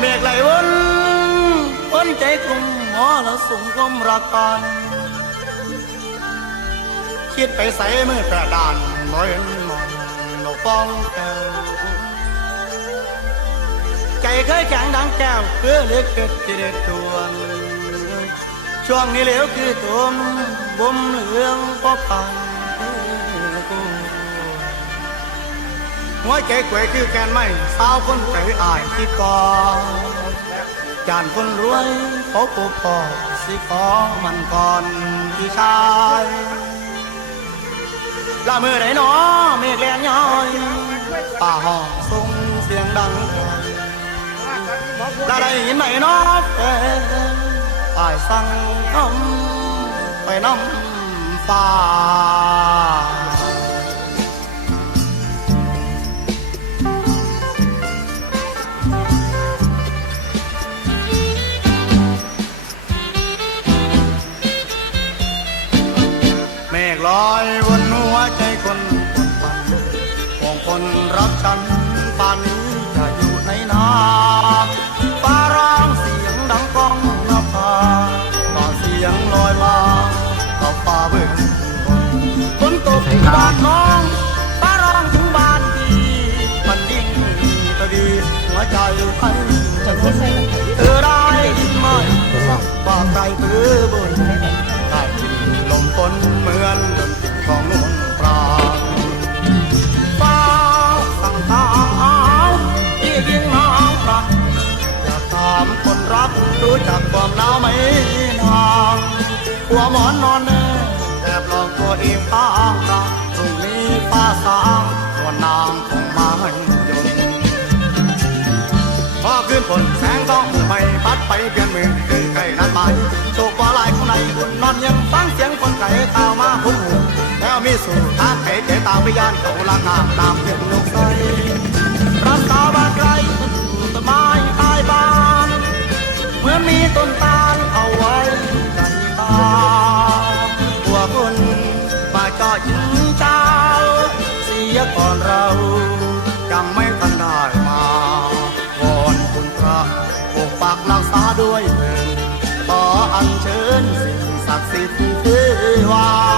เมฆไหลวนวนใจกลุ่มหมอละสุ่มกลมรักกันคิดไปใส่มือกระดานบ่เห็นมองนกป้องแก้วใจเคยแข็งดังแก้วเพื่อเลือกเกิดที่เด็ดดวงช่วงนี้เหลวคือตุ่มบ่มเหลืองพอปัน หัวใจแกวคือแกนไม่สาวคนใจอายที่ก่อจานคนรวยเขาปูพอสิขอมันก่อนพี่ชายละมือไหนหนอเมฆแลนย้อยป่าห้องส่งเสียงดังละได้ยินไหมนอแฟนอายสั่งคำไปน้ำฟ้า ลอยวนหัวใจคนคนปันห่วงคนรักฉันป่านนี้จะอยู่ในนาฟ้าร้องเสียงดังก้องนภาต่อเสียงลอยมาก็ฟ้าเบิ่งฝนตกที่บ้านน้องฟ้าร้องถึงบ้านพี่มันยิ่งตะดีหัวใจไทยจะคนเธอได้ยินไหมว่าใครเปื้อบนได้กลินลมฝนเหมือ รู้จักความหนาวไหมนางหัวหมอนนอนแน่แอบหลอกตัวเองข้างรักพรุ่งนี้ฟ้าสางนวนางคงมาให้ยนต์พอขึ้นฝนแสงต้องไม่พัดไปเปลี่ยนมือคือไก่นัดหมายโชคว่าลายของในอุ่นนอนยังฟังเสียงคนไก่ต่ามาพุ่งหูแล้วมีสู่ทางไก่เจตาวิญญาณเขาลางน้ำน้ำเพียงนกใส เสียก่อนเรายังไม่ทันได้มาวอนคุณพระปกปักรักษาด้วยเถิดขออัญเชิญสิ่งศักดิ์สิทธิ์เทวา